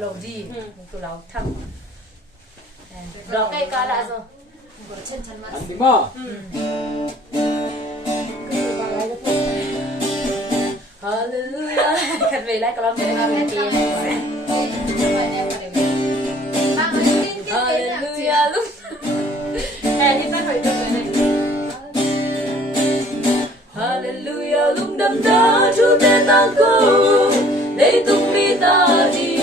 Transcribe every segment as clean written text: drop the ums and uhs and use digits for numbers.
lâu đi tụi lâu thăm đó cây cá đã rồi của trên chân mặt Anh mà Hallelujah khăn về lại cái này Hallelujah lúc thì phải hỏi được này Hallelujah lúc đâm đá Chúa tên ta cầu để tung mi ta đi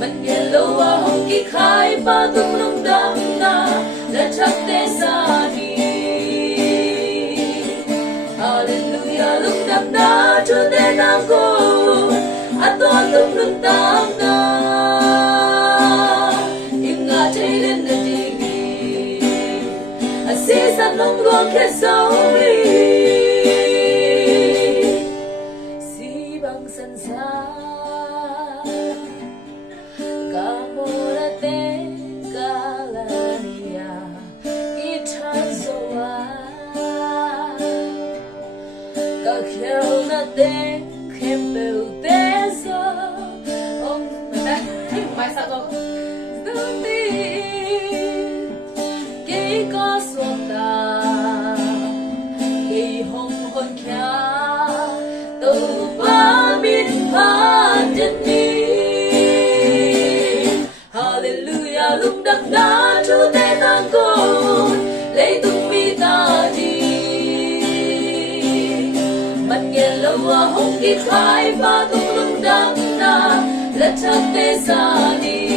mình nghe lâu à hồng kỳ khai ba tung lúc đâm na là chắc tên xa đi Hallelujah lúc đâm đá Chúa tên ta cầu à toan tung lúc đâm na im ngã chạy lên nơi đi sẽ san nông luồng khẽ sâu đi si bằng sân xa cả mùa đã tên cả là nia ít tháng rồi cả khéo đã tên khem bèo tên giờ ông mai sao không tương tin cái có xuân ta cái hồng hôn kia từ ba min pha chân đi Hallelujah lúc đâm đá Chúa tên ta cầu lấy tung mi ta đi mình nghe lâu à hồng kỳ khai ba tung lúc đâm na là chắc tên xa đi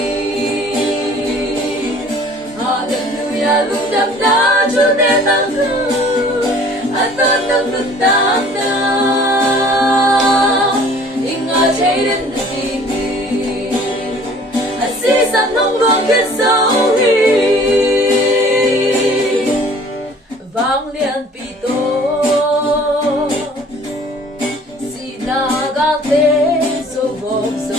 Hallelujah lúc đâm đá Chúa tên ta cầu anh ta tâm lúc đâm na in ngã chạy đến nơi đi anh sẽ san nông luồng khẽ sâu đi vang liền pi tô si na gang te so vong so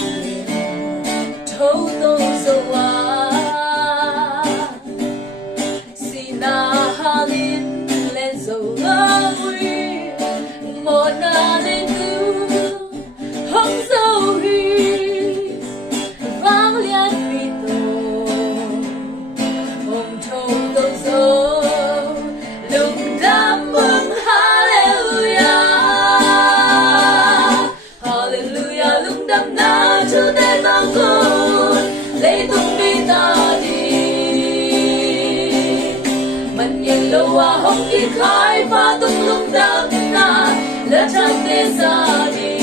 thâu tô so wa si na halin lên so ngui một na lên tu hong so hi vang liền pi tô hong thâu tô so lúc đám mừng Hallelujah Hallelujah lúc đám na Chúa tên ta cầu lấy tung mi ta đi mình nhìn lâu à hồng kỳ khai pha tung lúc đám na là chắc tên xa đi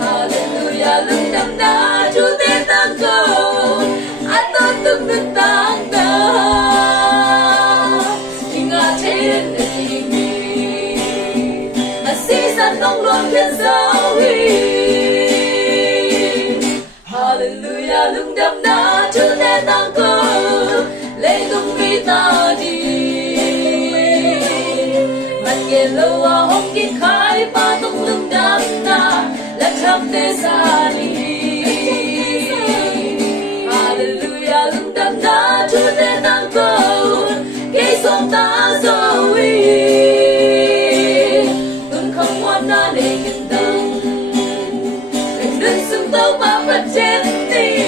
Hallelujah lúc đám na Chúa tên ta cầu anh ta tung lúc đám na nông luồng khẽ sâu đi Hallelujah lúc đâm đá Chúa tên ta cầu lấy tung mi ta đi mình nghe lâu à hồng kỳ khai ba tung lúc đâm na là chắc tên xa đi Hallelujah lúc đâm đá Chúa tên ta cầu cái sống ta rồi không muốn nó để kinh tâm đừng đừng xung tấu mà phát chết đi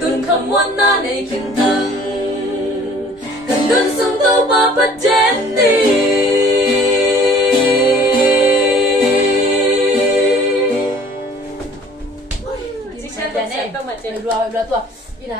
tôi không muốn nó để kinh tâm đừng đừng xung tấu mà phát chết đi Này, rồi tua, đi nào.